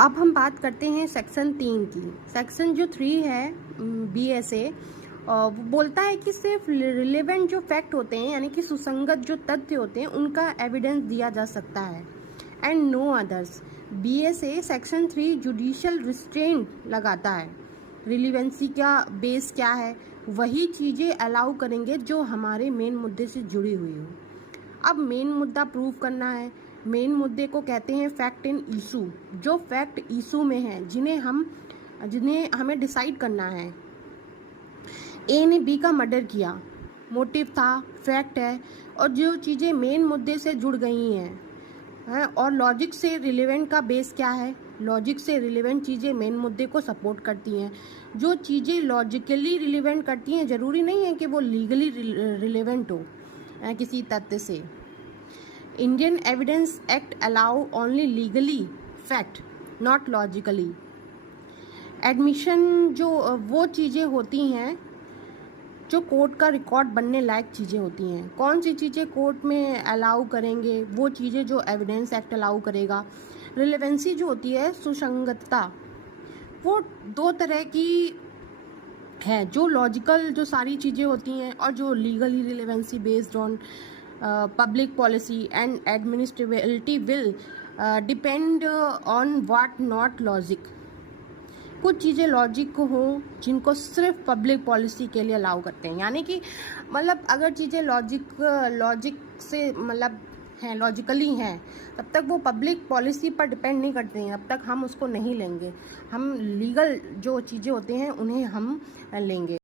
अब हम बात करते हैं सेक्शन 3 की। सेक्शन जो 3 है BSA वो बोलता है कि सिर्फ रिलेवेंट जो फैक्ट होते हैं यानी कि सुसंगत जो तथ्य होते हैं उनका एविडेंस दिया जा सकता है and no others. BSA section 3 judicial restraint लगाता है। रिलीवेंसी का बेस क्या है? वही चीज़ें अलाउ करेंगे जो हमारे मेन मुद्दे से जुड़ी हुई हो। अब मेन मुद्दा प्रूव करना है। मेन मुद्दे को कहते हैं फैक्ट इन इशू। जो फैक्ट इशू में है जिन्हें हमें डिसाइड करना है। ए ने बी का मर्डर किया, मोटिव था, फैक्ट है, और जो चीज़ें मेन मुद्दे से जुड़ गई हैं और लॉजिक से रिलेवेंट का बेस क्या है? लॉजिक से रिलेवेंट चीज़ें मेन मुद्दे को सपोर्ट करती हैं। जो चीज़ें लॉजिकली रिलेवेंट करती हैं ज़रूरी नहीं है कि वो लीगली रिलेवेंट हो किसी तथ्य से। Indian evidence act allow only legally fact not logically. Admission जो वो चीज़ें होती हैं जो कोर्ट का रिकॉर्ड बनने लायक चीज़ें होती हैं। कौन सी चीज़ें कोर्ट में अलाउ करेंगे? वो चीज़ें जो एविडेंस एक्ट अलाउ करेगा। रिलेवेंसी जो होती है, सुसंगतता, वो दो तरह की है। जो लॉजिकल जो सारी चीज़ें होती हैं और जो legally relevancy based on public policy and एडमिनिस्ट्रेबिलिटी will depend on what not logic. कुछ चीज़ें लॉजिक हों जिनको सिर्फ पब्लिक पॉलिसी के लिए अलाउ करते हैं, यानी कि मतलब अगर चीज़ें लॉजिक से मतलब हैं, लॉजिकली हैं, तब तक वो पब्लिक पॉलिसी पर डिपेंड नहीं करते हैं, तब तक हम उसको नहीं लेंगे। हम लीगल जो चीज़ें होते हैं उन्हें हम लेंगे।